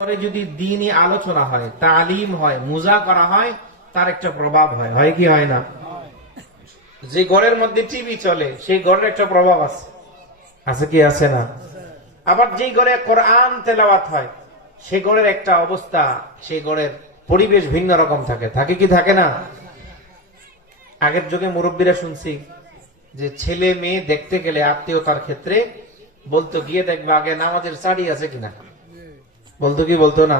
পরে যদি দ্বীনি আলোচনা হয়, তালিম হয়, মুজা করা হয়, তার একটা প্রভাব হয়, হয় কি হয় না? যে ঘরের মধ্যে টিভি চলে সেই ঘরের একটা প্রভাব আছে, আছে কি আছে না? আবার যেই ঘরে কোরআন তেলাওয়াত হয় সেই ঘরের একটা অবস্থা, সেই ঘরের পরিবেশ ভিন্ন রকম থাকে, থাকে কি থাকে না? আগের যুগে মুরব্বীরা শুনছি যে ছেলে মেয়ে দেখতে গেলে আত্মীয়তার ক্ষেত্রে বলতো গিয়ে দেখবে আগে নামাজের চাড়ি আছে কিনা, বলতো কি বলতো না,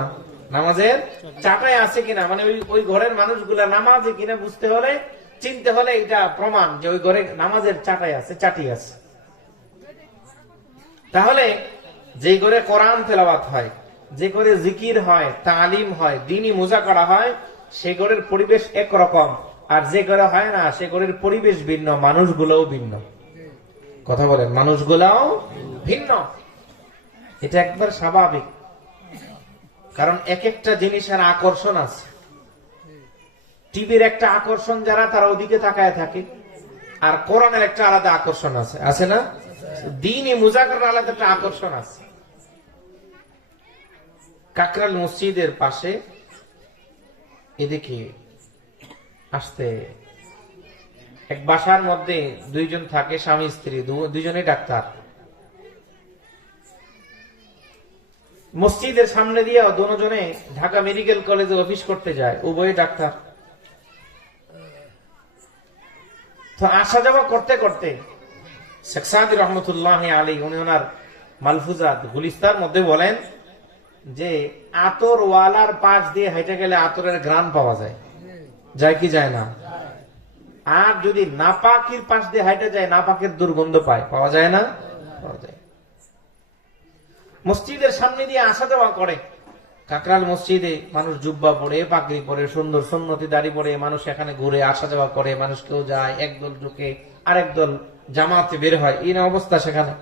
নামাজের চাটাই আছে কিনা, মানে ওই ঘরের মানুষগুলা নামাজে কিনা বুঝতে হলে, চিনতে হলে এটা প্রমাণ যে ওই ঘরে নামাজের চাটাই আছে, চাটি আছে। তাহলে যে ঘরে কোরআন তেলাওয়াত হয়, যে ঘরে জিকির হয়, তালিম হয়, দ্বীনি মুজা করা হয়, সে ঘরের পরিবেশ একরকম, আর যে ঘরে হয় না সে ঘরের পরিবেশ ভিন্ন, মানুষগুলোও ভিন্ন। কথা বলেন, মানুষগুলাও ভিন্ন। এটা একবার স্বাভাবিক, কারণ এক একটা জিনিসের আকর্ষণ আছে। টিভির একটা আকর্ষণ যারা, তারা ওদিকে তাকায় থাকে, আর কোরআনের একটা আলাদা আকর্ষণ আছে, আছে না? দ্বীনি মুজাকারার আলাদা একটা আকর্ষণ আছে। কাকরাইল মসজিদের পাশে এদিকে আসতে এক বাসার মধ্যে দুইজন থাকে, স্বামী স্ত্রী, দুইজনেই ডাক্তার। মসজিদের সামনে দিয়ে দুজনে ঢাকা মেডিকেল কলেজে অফিস করতে যায়, উভয় ডাক্তার। তো আসা যাওয়া করতে করতে শেখ সাদি রহমতুল্লাহ আলী উনি ওনার মালফুজাত গুলিস্তার মধ্যে বলেন যে আতর ওয়ালার পাশ দিয়ে হেঁটে গেলে আতরের ঘ্রাণ পাওয়া যায়, যায় কি যায় না? আর যদি নাপাকির পাশ দিয়ে হেঁটে যায়, নাপাকের দুর্গন্ধ পায়, পাওয়া যায় না? পাওয়া যায়। মসজিদের সামনে দিয়ে আসা যাওয়া করে, কাকরাইল মসজিদে মানুষ জুব্বা পরে, পাগড়ি পরে, সুন্দর সুন্নতি দাড়ি পরে মানুষ এখানে ঘুরে আসা যাওয়া করে, মানুষ কেউ যায়, একদল ঢুকে আরেক দল জামাতে বের হয়, এই না অবস্থা সেখানে।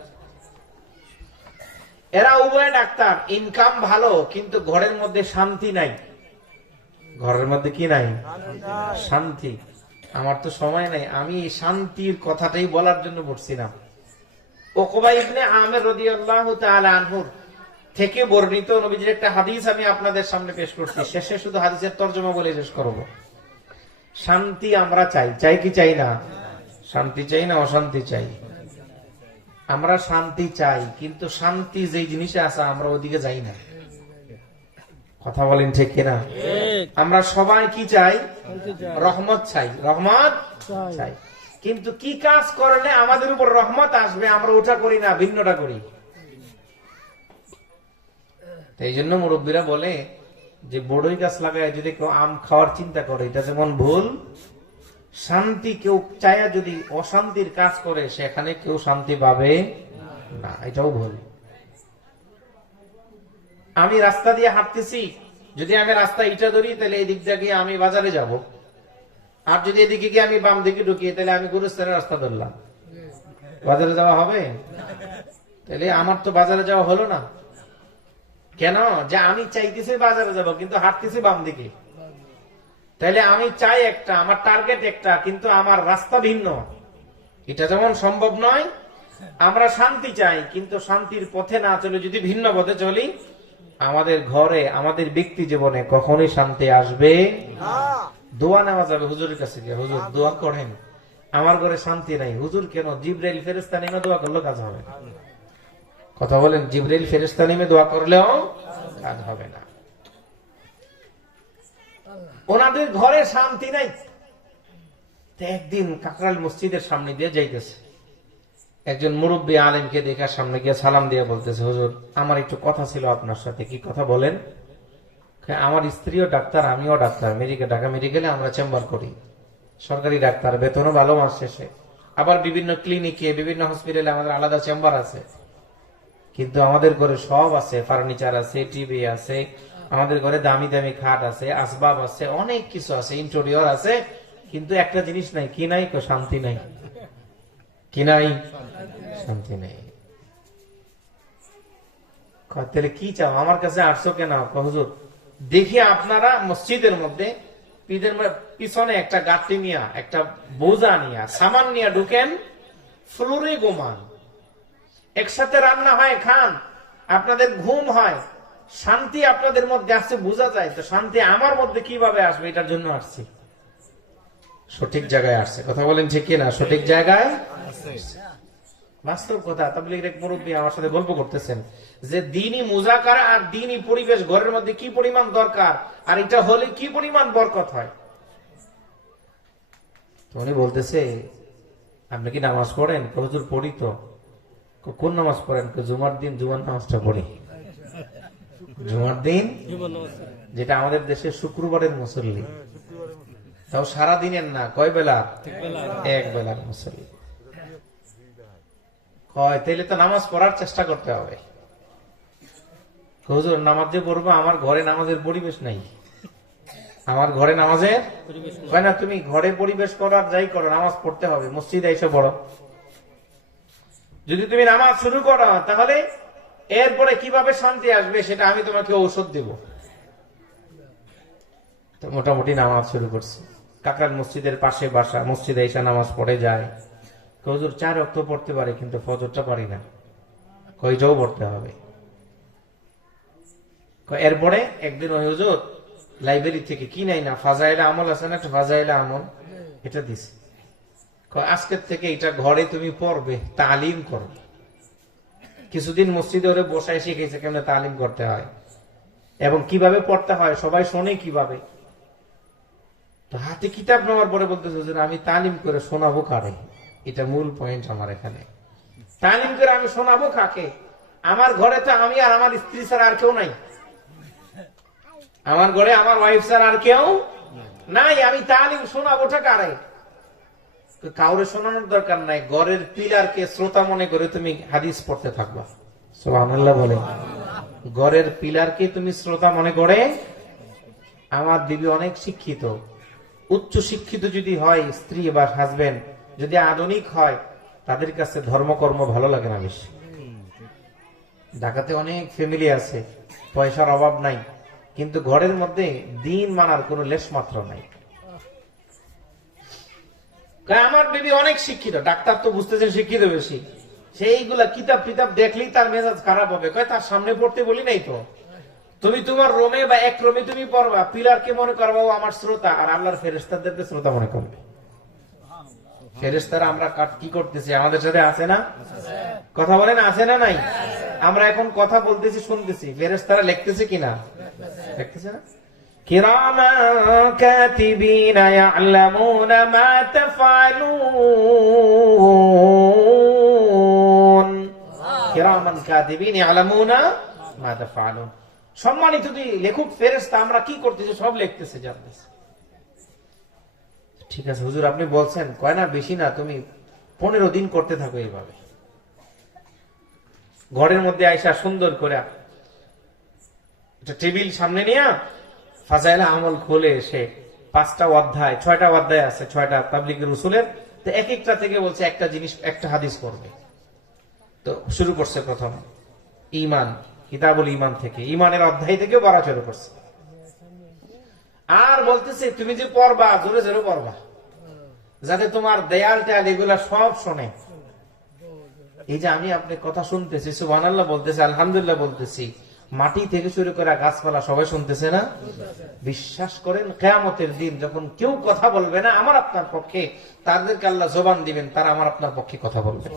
এরা উভয় ডাক্তার, ইনকাম ভালো, কিন্তু ঘরের মধ্যে শান্তি নাই। ঘরের মধ্যে কি নাই? শান্তি। আমার তো সময় নাই, আমি শান্তির কথাটাই বলার জন্য বলছিলাম। উকবা ইবনে আমির রাদিয়াল্লাহু তাআলা আনহুর থেকে বর্ণিত নবীজির একটা হাদিস আমি আপনাদের সামনে পেশ করছি, শেষে শুধু হাদিসের তরজমা বলে শেষ করব। শান্তি আমরা চাই, চাই কি চাই না? শান্তি চাই না অশান্তি চাই? আমরা শান্তি চাই, কিন্তু শান্তি যেই জিনিসে আছে আমরা ওদিকে যাই না। কথা বলেন ঠিক কিনা? আমরা সবাই কি চাই? রহমত চাই, রহমত চাই, কিন্তু কি কাজ করলে আমাদের উপর রহমত আসবে আমরা ওটা করি না, ভিন্নটা করি। এই জন্য মুরব্বীরা বলে যে বড়ই গাছ লাগায় যদি কেউ আম খাওয়ার চিন্তা করে, এটা যেমন ভুল, শান্তি কেউ চায়া যদি অশান্তির কাজ করে সেখানে কেউ শান্তি পাবে না, এটাও ভুল। আমি রাস্তা দিয়ে হাঁটতেছি, যদি আমি রাস্তা ইটা ধরি তাহলে এই দিক দিয়ে আমি বাজারে যাব, আর যদি এদিকে গিয়ে আমি বাম দিকে ঢুকি তাহলে আমি গুরুস্থানের রাস্তা ধরলাম, বাজারে যাওয়া হবে? তাহলে আমার তো বাজারে যাওয়া হলো না। কেন? যে আমি চাইতেছি বাজারে যাব কিন্তু হাঁটতেছি বাম দিকে। তাহলে আমি চাই একটা, আমার টার্গেট একটা, কিন্তু আমার রাস্তা ভিন্ন। এটা যেমন সম্ভব নয়, আমরা শান্তি চাই কিন্তু শান্তির পথে না চলে যদি ভিন্ন পথে চলি, আমাদের ঘরে, আমাদের ব্যক্তি জীবনে কখনোই শান্তি আসবে না। দোয়া নেওয়া যাবে হুজুরের কাছে গিয়ে, হুজুর দোয়া করেন, আমার ঘরে শান্তি নাই। হুজুর কেন? জিবরাইল ফেরেশতা নেমে দোয়া করলেও কাজ হবে না। কথা বলেন, জিবরাইল ফেরেশতা নেমে দোয়া করলেও কাজ হবে না। ওনাদের ঘরে শান্তি নাই। একদিন কাকরাইল মসজিদের সামনে দিয়ে যাইতেছে, একজন মুরব্বী আলেমকে দেখে সামনে গিয়ে সালাম দিয়ে বলতেছে, হুজুর আমার একটু কথা ছিল আপনার সাথে। কি কথা বলেন? আমার স্ত্রীও ডাক্তার, আমিও ডাক্তার, ঢাকা মেডিকেলে আমরা চেম্বার করি, সরকারি ডাক্তার, বেতনও ভালো মাস শেষে। আবার বিভিন্ন ক্লিনিকে, বিভিন্ন হসপিটালে আমাদের আলাদা চেম্বার আছে, কিন্তু আমাদের ঘরে সব আছে, ফার্নিচার আছে, টিভি আছে, আমাদের ঘরে দামি দামি খাট আছে, আসবাব আছে, অনেক কিছু আছে, ইন্টেরিয়র আছে, কিন্তু একটা জিনিস নাই। কি নাই? শান্তি নাই। কি নাই? শান্তি নেই। তাহলে কি চাও? আমার কাছে আসছো কেন? হুজুর দেখি আপনারা মসজিদের মধ্যে পিছনে একটা গাঁটটি নিয়া, একটা বোঝা নিয়া, সামান নিয়া ঢুকেন, ফ্লোরে ঘুমান, একসাথে রান্না হয় খান, আপনাদের ঘুম হয়, শান্তি আপনাদের মধ্যে আসছে বোঝা যায়, তো শান্তি আমার মধ্যে কিভাবে আসবে এটার জন্য আসছি। সঠিক জায়গায় আসছে, কথা বলেন ঠিক কিনা? সঠিক জায়গায় বাস্তব কথা। তাবলীগের এক মুরব্বী আমার সাথে গল্প করতেছেন যে দ্বীনি মুযাকারা আর দ্বীনি পরিবেশ ঘরের মধ্যে কি পরিমাণ দরকার, আর এটা হলে কি পরিমাণ বরকত হয়। তো উনি বলতেছে, আপনি কি নামাজ পড়েন? হুজুর পড়ি তো। কোন নামাজ পড়েন? জুমার দিন জুমার নামাজটা পড়ি। জুমার দিন, যেটা আমাদের দেশে শুক্রবারের মুসল্লি, তাও সারা দিনের না, কয় বেলা? এক বেলার মুসল্লি। কয় তাইলে তো নামাজ পড়ার চেষ্টা করতে হবে। হুজুর নামাজ যে পড়বো, আমার ঘরে নামাজের পরিবেশ নাই। আমার ঘরে নামাজের কয় না, তুমি ঘরে পরিবেশ করার যাই করো, নামাজ পড়তে হবে, মসজিদে এসে পড়ো। যদি তুমি নামাজ শুরু করো, তাহলে এরপরে কিভাবে শান্তি আসবে সেটা আমি তোমাকে ঔষধ দেব। তো মোটামুটি নামাজ শুরু করছি। কাকরান মসজিদের পাশে বাসা, মসজিদে এসে নামাজ পড়ে যায়। হুজুর 4 ওয়াক্ত পড়তে পারে, কিন্তু ফজরটা পারি না। কয়টাও পড়তে হবে। এরপরে একদিন ওই হুজুর লাইব্রেরি থেকে কি নাই না, ফাজাইলে আমল আছে না, একটা ফাজাইলে আমল, এটা দিছে। আজকের থেকে এটা ঘরে তুমি পড়বে, তালিম করবে। কিছুদিন মসজিদে ওরে বসায় শিখেছে কেমন তালিম করতে হয় এবং কিভাবে পড়তে হয়, সবাই শোনে কিভাবে। তো হাতে কিতাব নেওয়ার পরে বলতেছে, হুজুর আমি তালিম করে শোনাবো কারে? এটা মূল পয়েন্ট আমার এখানে। তালিম করে আমি শোনাবো কাকে? আমার ঘরে তো আমি আর আমার স্ত্রী ছাড়া আর কেউ নাই। আমার ঘরে আমার ওয়াইফ ছাড়া আর কেউ নাই। আমি তালিম শোনাবোটা কারে? কাউরে শোনানোর দরকার নাই। ঘরের পিলারকে শ্রোতা মনে করে তুমি হাদিস পড়তে থাকবা। সুবহানাল্লাহ বলে। ঘরের পিলারকে তুমি শ্রোতা মনে করে। আমার বিবি অনেক শিক্ষিত, উচ্চ শিক্ষিত যদি হয় স্ত্রী বা হাজবেন্ড, যদি আধুনিক হয়, তাদের কাছে ধর্মকর্ম ভালো লাগে না বেশি। ঢাকাতে অনেক ফ্যামিলি আছে, পয়সার অভাব নাই, কিন্তু ঘরের মধ্যে দিন মানার কোন লেশ মাত্র নাই। আমার বেবি অনেক শিক্ষিত, ডাক্তার তো বুঝতেছেন শিক্ষিত বেশি, সেইগুলা কিতাব টিতাব দেখলেই তার মেজাজ খারাপ হবে। কয় তার সামনে পড়তে বলি নাই তো। তুমি তোমার রোমে বা এক রোমে তুমি পড়বা, পিলারকে মনে করবা ও আমার শ্রোতা, আর আল্লাহর ফেরেশতাদেরকে শ্রোতা মনে করবে। ফেরেশতারা আমরা কি করতেছি? আমাদের সাথে আছে না? কথা বলেন, আছে না নাই? আমরা এখন কথা বলতেছি, শুনতেছি, ফেরেশতারা লিখতেছে কিনা? লিখতেছে না? কিরামান কাতিবিনা ইয়ালামুনা মা তাফআলুন। কিরামান কাতিবিনা ইয়ালামুনা মা তাফআলুন। সম্মানিত দুই লেখক ফেরেশতা, আমরা কি করতেছি সব লিখতেছে, জানতেছে। ঠিক আছে হুজুর আপনি বলছেন, কয় না বেশি না, তুমি 15 দিন করতে থাকো এইভাবে। ঘরের মধ্যে আইসা সুন্দর করে একটা টেবিল সামনে নিয়ে ফাজাইলে আমল খুলে এসে 5টা অধ্যায়, 6টা অধ্যায় আছে, 6টা তাবলীগের উসুলের, তো এক একটা থেকে বলছে একটা জিনিস, একটা হাদিস পড়বে। তো শুরু করছে প্রথম ঈমান, কিতাবুল ঈমান থেকে, ঈমানের অধ্যায় থেকে পড়া শুরু করছে। আর বলতেছে তুমি যে পড়বা, জোরে জোরে পড়বা, যাতে তোমার দেয়াল টেয়াল এগুলা সব শোনে। এই যে আমি আপনার কথা শুনতেছি, সুবহানাল্লাহ বলতেছি, আলহামদুলিল্লাহ বলতেছি, মাটি থেকে শুরু করে গাছপালা সবাই শুনতেছে না? বিশ্বাস করেন কিয়ামতের দিন যখন কেউ কথা বলবে না আমার আপনার পক্ষে, তাদেরকে আল্লাহ জবান দিবেন, তারা আমার আপনার পক্ষে কথা বলবে।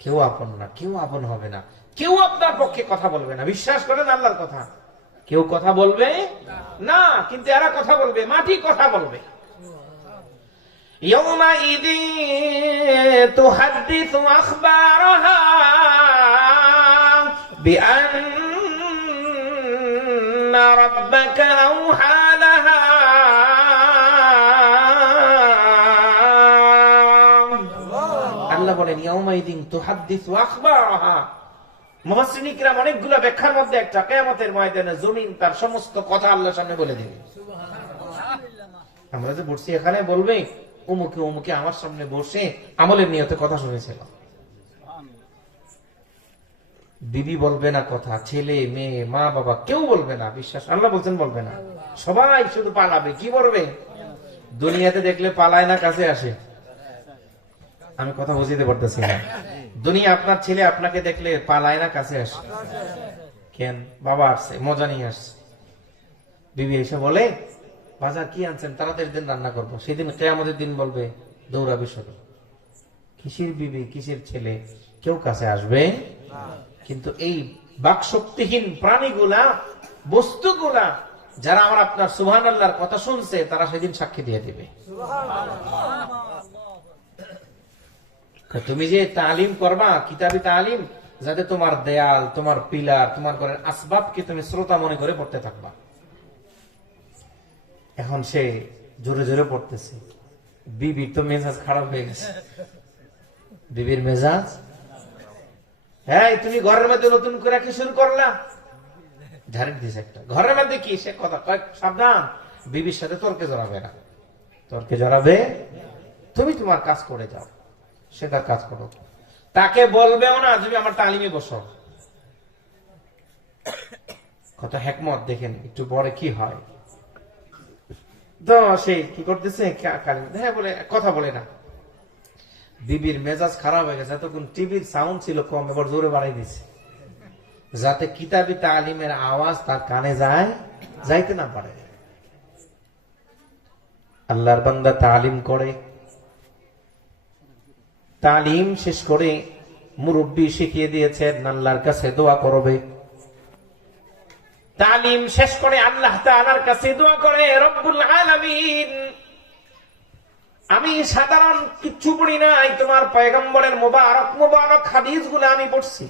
কেউ আপন না, কেউ আপন হবে না, কেউ আপনার পক্ষে কথা বলবে না। বিশ্বাস করেন আল্লাহর কথা, কেউ কথা বলবে না, কিন্তু এরা কথা বলবে, মাটি কথা বলবে। يومئذ تحدث أخبارها بأن ربك أوحى لها আল্লাহ বলেন يومئذ تحدث أخبارها। মুফাসসিরিন কিরাম অনেকগুলো ব্যাখ্যার মধ্যে একটা, কিয়ামতের ময়দানে জমিন তার সমস্ত কথা আল্লাহর সামনে বলে দিবে। আমরা যে বসছি এখানে বলবে অমুকে অমুকে আমার সামনে বসে আমলের নিয়তে কথা শুনেছিল। বিবি বলবে না কথা, ছেলে মেয়ে মা বাবা কেউ বলবে না। বিশ্বাস, আল্লাহ বলছেন বলবে না, সবাই শুধু পালাবে। কি করবে? দুনিয়াতে দেখলে পালায় না, কাছে আসে। আমি কথা বুঝিতে পারতেছি না। দুনিয়া আপনার ছেলে আপনাকে দেখলে পালায় না, কাছে আসে? কেন? বাবা আসছে, মজা নিয়ে আসছে। বিবি এসে বলে, বাজার কি আনছেন, তাড়াতাড়ি দিন রান্না করবো। সেদিন কিয়ামতের দিন বলবে দৌড়াবে শুধু। কিসের বিবি, কিসের ছেলে, কেউ কাছে আসবে? কিন্তু এই বাকশক্তিহীন প্রাণীগুলা, বস্তুগুলা, যারা আমার আপনার সুবহানাল্লাহর কথা শুনছে, তারা সেদিন সাক্ষী দিয়ে দিবে। তুমি যে তালিম করবা, কিতাবি তালিম, যাতে তোমার দেয়াল, তোমার পিলার, তোমার ঘরের আসবাবকে তুমি শ্রোতা মনে করে পড়তে থাকবা। এখন সে জোরে জোরে পড়তেছে, বিবির তো মেজাজ খারাপ হয়ে গেছে। বিবির মেজাজ, হ্যাঁ তুমি ঘরের মধ্যে নতুন করে কি শুরু করলা? ঝাড়ি দিছে একটা। ঘরের মধ্যে কি? সে কথা কয়, সাবধান, বিবির সাথে তর্কে জড়াবে না। তর্কে জড়াবে, তুমি তোমার কাজ করে যাও, সে তার কাজ করো। তাকে বলবেও না তুমি আমার তালিমে বসো। কত হেকমত দেখেন, একটু পরে কি হয়। তো সে কি করতেছে, হ্যাঁ বলে কথা বলে না। বিবির মেজাজ খারাপ হয়ে গেছে। এতক্ষণ টিভির সাউন্ড ছিল কম, এবার জোরে বাড়াই দিছে, যাতে কিতাবি তালিমের আওয়াজ তার কানে যাইতে না পারে। আল্লাহর বান্দা তালিম করে, তালিম শেষ করে মুরব্বী শিখিয়ে দিয়েছেন আল্লাহর কাছে দোয়া করবে। তালিম শেষ করে আল্লাহ তাআলার কাছে দোয়া করে, রব্বুল আলামিন, আমি সাধারণ কিচ্ছু পড়ি নাই, তোমার পয়গম্বরের মুবারক মুবারক হাদিসগুলো আমি পড়ছি,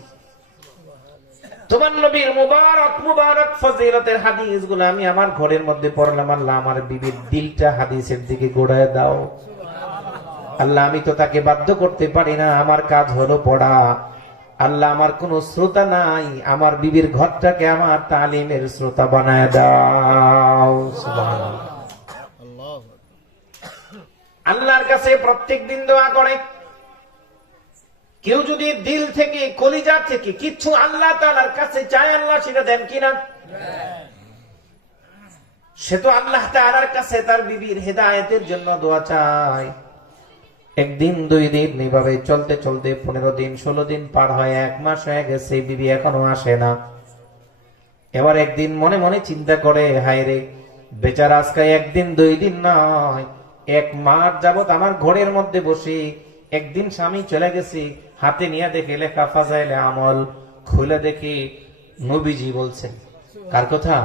তোমার নবীর মুবারক মুবারক ফজিলতের হাদিসগুলো আমি আমার ঘরের মধ্যে পড়লাম। আল্লাহ আমার বিবির দিলটা হাদিসের দিকে ঘোরায় দাও। আল্লাহ আমি তো তাকে বাধ্য করতে পারি না, আমার কাজ হলো পড়া। আল্লাহ আমার কোন শ্রোতা নাই, আমার বিবির ঘরটাকে আমার তালিমের শ্রোতা বানায় দাও। সুবহানাল্লাহ। আল্লাহর কাছে প্রত্যেক দিন দোয়া করে। কেউ যদি দিল থেকে, কলিজা থেকে কিছু আল্লাহ তাআলার কাছে চায়, আল্লাহ সেটা দেন কিনা? সে তো আল্লাহ তাআলার কাছে তার বিবির হেদায়েতের জন্য দোয়া চায়। একদিন, দুই দিন, এইভাবে চলতে চলতে 15 দিন, 16 দিন পার হয়, 1 মাস হয়ে গেছে, বিবি এখনো আসে না। এবার একদিন মনে মনে চিন্তা করে, হায় রে বেচারা, আজকে একদিন দুই দিন নয়, 1 মাস যাবত আমার ঘরের মধ্যে বসে, একদিন স্বামী চলে গেছি, হাতে নিয়ে দেখে লেখা ফাজাইলে আমল, খুলে দেখি নবীজি বলছেন। কার কথা?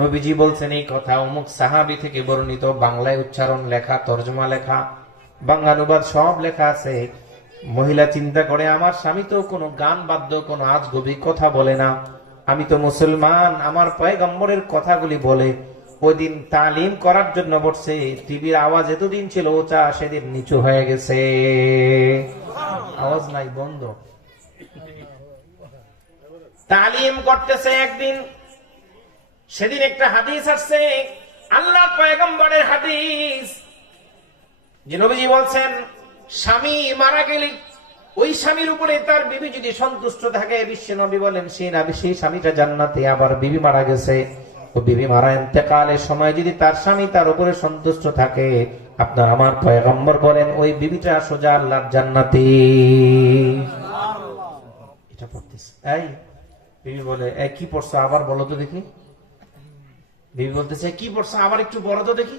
নবীজি বলছেন এই কথা, অমুক সাহাবী থেকে বর্ণিত, বাংলায় উচ্চারণ লেখা, তর্জমা লেখা, বাংলানুবাদ সব লেখা আছে। মহিলা চিন্তা করে, আমার স্বামী তো কোনো গান বাদ্য, কোনো আজগবি কথা বলে না, আমি তো মুসলমান, আমার পয়গম্বরের কথাগুলি বলে। ওই দিন তালিম করার জন্য বসছে, টিভির আওয়াজ এতদিন ছিল ওচা, সেদিন নিচু হয়ে গেছে, আওয়াজ নাই, বন্ধ। তালিম করতেছে একদিন, সেদিন একটা হাদিস আসছে, আল্লাহর পয়গম্বরের হাদিস, যে নবীজি বলছেন, স্বামী মারা গেলে ওই স্বামীর উপরে তার বিবি যদি সন্তুষ্ট থাকে, বিশ্ব নবী বলেন সেই স্বামীটা জান্নাতে। আবার বিবি মারা গেছে, ও বিবি মারা ইন্তেকালের সময় যদি তার স্বামী তার উপরে সন্তুষ্ট থাকে, আপনার আমার পয়গম্বর বলেন ওই বিবিটা সোজা আল্লাহর জান্নাতে। এটা পড়তেছে। এই বিবি বলে, এই কি পড়ছো, আবার বলো তো দেখি। বিবি বলতেছে, কি পড়ছো, আবার একটু বলো তো দেখি।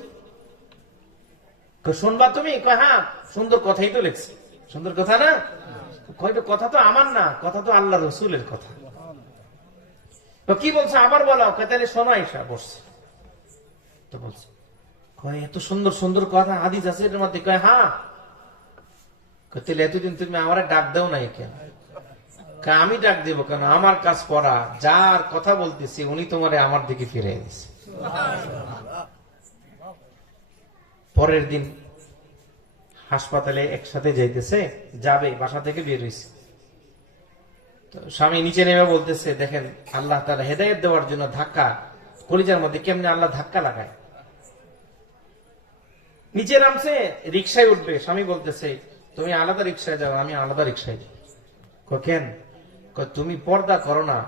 শুনবা তুমি? হ্যাঁ, সুন্দর কথাই তো লিখছে, সুন্দর কথা না? কথা তো আমার না, কথা তো আল্লাহ রসুলের কথা। কি বলছো, আবার বলো। তাহলে শোনো, এসা বসছে তো বলছে, এত সুন্দর সুন্দর কথা হাদিস আছে এর মধ্যে। হ্যাঁ, তাহলে এতদিন তুমি আমার ডাক দাও নাই কেন? আমি ডাক দেবো কেন? আমার কাজ করা, যার কথা বলতেছি উনি তোমারে আমার দিকে ফিরে গেছে। পরের দিন হাসপাতালে একসাথে যাইতেছে, যাবে, বাসা থেকে বের হয়েছে। স্বামী নিচে নেমে বলতেছে, দেখেন আল্লাহ তাআলা হেদায়েত দেওয়ার জন্য ধাক্কা, কলিজার মধ্যে কেমনে আল্লাহ ধাক্কা লাগায়। নিচে নামছে, রিক্সায় উঠবে, স্বামী বলতেছে, তুমি আলাদা রিক্সায় যাও, আমি আলাদা রিক্সায় যাই। কেন? তুমি পর্দা করো না,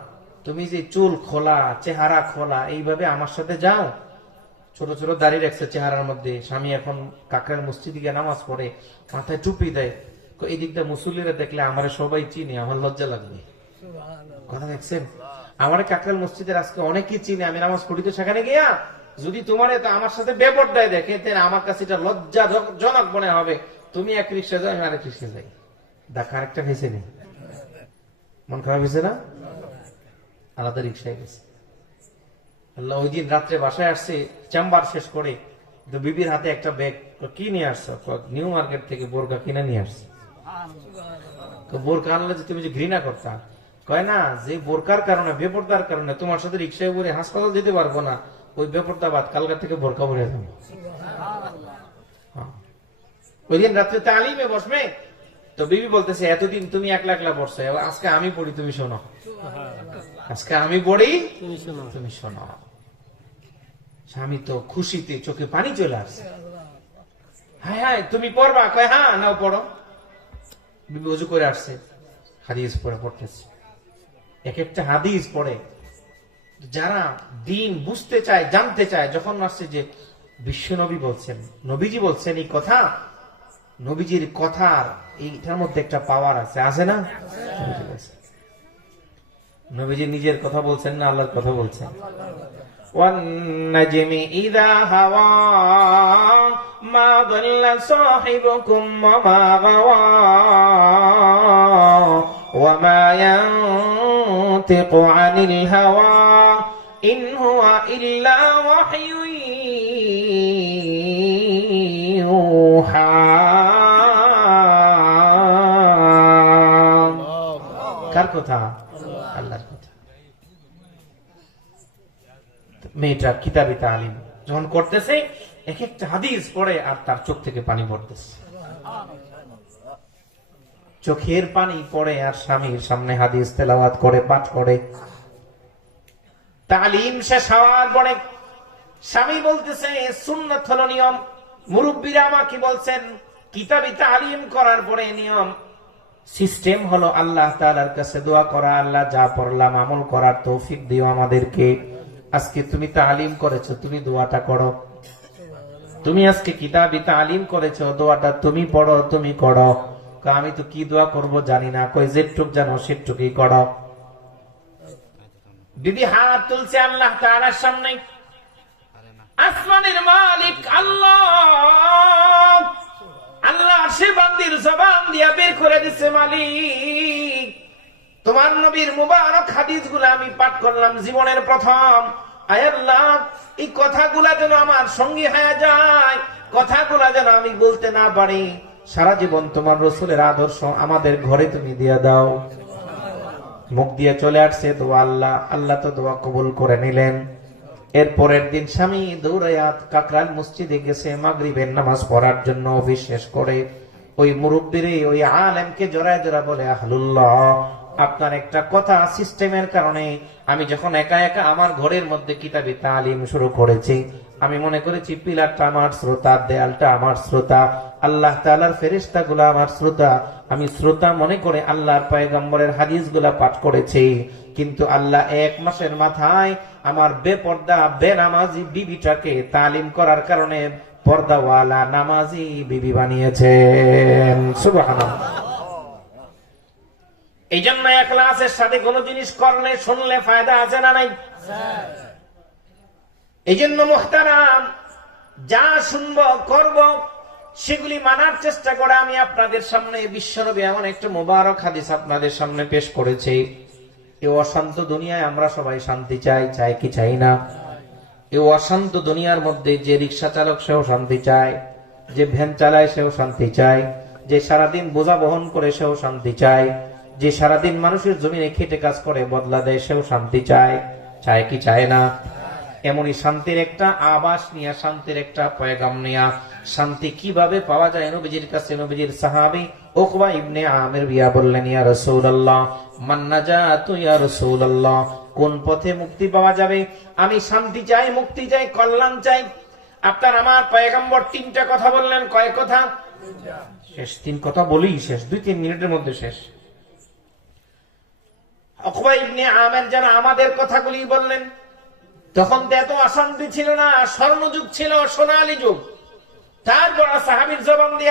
তুমি যে চুল খোলা, চেহারা খোলা, এইভাবে আমার সাথে যাও। ছোট ছোট দাড়ি রাখছে চেহারার মধ্যে। স্বামী এখন কাকরার মসজিদে গিয়ে নামাজ পড়ে, মাথায় টুপি দেয়। এই দিকটা মুসল্লিরা দেখলে আমার সবাই চিনি, আমার লজ্জা লাগবে। কথা দেখছেন, আমার কাকরাইল মসজিদের আজকে অনেকেই চিনি, আমি নামাজ পড়ি তো সেখানে গিয়া যদি তোমার আমার সাথে বেপরদায় দেখে তাহলে আমার কাছে এটা লজ্জাজনক মনে হবে। তুমি এক রিক্সা যাও, আমি আরেক রিক্সা যাই, দেখা আরেকটা খাইছে নি, মন খারাপ হয়েছে না? আলাদা রিক্সায় গেছে। আল্লাহ ওই দিন রাত্রে বাসায় আসছে, চেম্বার শেষ করে বিবির হাতে একটা ব্যাগ, কি নিয়ে আসছো? নিউ মার্কেট থেকে বোরকা কিনে নিয়ে আসছে। বোরকা আনলে যে তুমি যে ঘৃণা করতা, কয় না যে বোরকার কারণে, বেপরদার কারণে তোমার সাথে রিক্সায় পরে হাসপাতাল যেতে পারবো না, ওই বেপরদাবাদ কালকা থেকে বোরকা পরে যাবো। ওই দিন রাত্রে তালিমে বসবে তো বিবি বলতেছে, এতদিন তুমি একলা একলা বসছো, আজকে আমি পড়ি তুমি শোনো, আজকে আমি পড়ি তুমি শোনো। স্বামী তো খুশিতে চোখে পানি চলে আসছে। হ্যাঁ হ্যাঁ তুমি পড়বা? কয় হ্যাঁ, নাও পড়ো। বিবি ওযু করে আসছে, হাদিস পড়ে পড়তেছে। এক একটা হাদিস পড়ে যারা দিন বুঝতে চায়, জানতে চায়, যখন আসছে যে বিশ্ব নবী বলছেন, নবীজি বলছেন এই কথা, নবীজির কথার এইটার মধ্যে একটা পাওয়ার আছে, আছে না? নবীজি নিজের কথা বলছেন না আল্লাহর কথা বলছেন? والنجم إذا هوى ما ضل صاحبكم وما غوى وما ينطق عن الهوى إن هو إلا وحي يوحى কার কথা? আল্লাহর কথা। মেয়েটা কিতাবি তালিম যখন করতেছে, এক একটা হাদিস পড়ে আর তার চোখ থেকে পানি পড়তেছে, চোখের পানি পড়ে আর স্বামীর সামনে হাদিস তেলাওয়াত করে, পাঠ করে। তালিম শেষ হওয়ার পরে স্বামী বলতেছে সুন্নাত হলো নিয়ম, মুরব্বীরা আমাকে বলছেন কিতাবি তালিম করার পরে নিয়ম সিস্টেম হলো আল্লাহ তাআলার কাছে দোয়া করা, আল্লাহ যা পড়লাম আমল করার তৌফিক দিও আমাদেরকে। আজকে তুমি তালিম করেছো, তুমি দোয়াটা করো। তুমি আজকে কিতাবি তালিম করেছো, দোয়াটা তুমি পড়ো, তুমি করো। আমি তো কি দোয়া করব জানি না, কই যেটুক জানো সেটুকুই করো। বিবি হাত তুলছে আল্লাহ তাআলার সামনে, আসমানের মালিক আল্লাহ, আল্লাহ সে বান্দির জবান দিয়া বের করে দিছে, মালিক তোমার নবীর মুবারক হাদিসগুলো আমি পাঠ করলাম জীবনের প্রথম। আয় আল্লাহ, এই কথাগুলা যেন আমার সঙ্গী হয়ে যায়, কথাগুলা যেন আমি বলতে না পারি, সারা জীবন তোমার রাসূলের আদর্শ আমাদের ঘরে তুমি দিয়ে দাও। মুখ দিয়ে চলে আসছে দোয়া, আল্লাহ আল্লাহ তো দোয়া কবুল করে নিলেন। এরপরের দিন স্বামী দৌড়াইয়া কাকরাইল মসজিদে গেছে মাগরিবের নামাজ পড়ার জন্য। অফিস শেষ করে ওই মুরব্বিরে, ওই আলেমকে জড়ায় জড়া বলে, আহলুল্লাহ আপনার একটা কথা সিস্টেমের কারণে আমি যখন একা একা আমার ঘরের মধ্যে কিতাবি তালিম শুরু করেছি, আমি মনে করেছি পিলারটা আমার শ্রোতা, দেয়ালটা আমার শ্রোতা, আল্লাহ তাআলার ফেরেশতাগুলো আমার শ্রোতা, আমি শ্রোতা মনে করে আল্লাহর পয়গম্বরের হাদিসগুলা পাঠ করেছি। কিন্তু আল্লাহ এক মাসের মাথায় আমার বেপর্দা বেনামাজি বিবিটাকে তালিম করার কারণে পর্দাওয়ালা নামাজি বিবি বানিয়েছেন। সুবহানাল্লাহ। এই জন্য ইখলাসের সাথে কোন জিনিস করলে শুনলে ফায়দা আছে না নাই? এই জন্য মুহতারাম, যা শুনবো করব সেগুলি মানার চেষ্টা করে। আমি আপনাদের সামনে বিশ্বনবী এমন একটা মোবারক হাদিস আপনাদের সামনে পেশ করেছি। এই অশান্ত দুনিয়ায় আমরা সবাই শান্তি চাই, চাই কি চাই না? এই অশান্ত দুনিয়ার মধ্যে যে রিক্সা চালক সেও শান্তি চায়, যে ভ্যান চালায় সেও শান্তি চায়, যে সারাদিন বোঝা বহন করে সেও শান্তি চায়, যে সারাদিন মানুষের জমিনে খেটে কাজ করে বদলা দেয় সেও শান্তি চায়, চায় কি চায় না? এমনই শান্তির একটা আবাস নিয়ে, শান্তির একটা পয়গাম নিয়ে, শান্তি কিভাবে পাওয়া যায় নবীজির কাছে নবীজির সাহাবী উকবা ইবনে আমির বিয়া বললেন, ইয়া রাসূলুল্লাহ মান নাজাতু ইয়া রাসূলুল্লাহ, কোন পথে মুক্তি পাওয়া যাবে? আমি শান্তি চাই, মুক্তি চাই, কল্যাণ চাই। আপনার আমার পয়গম্বর তিনটা কথা বললেন। কয় কথা? শেষ তিন কথা বলি, শেষ 2-3 মিনিটের মধ্যে শেষ। উকবা ইবনে আমির যারা আমাদের কথাগুলি বললেন, তখন তো এত অশান্তি ছিল না, স্বর্ণযুগ ছিল, সোনালী যুগ। তারপর সাহাবীর জবান দিয়ে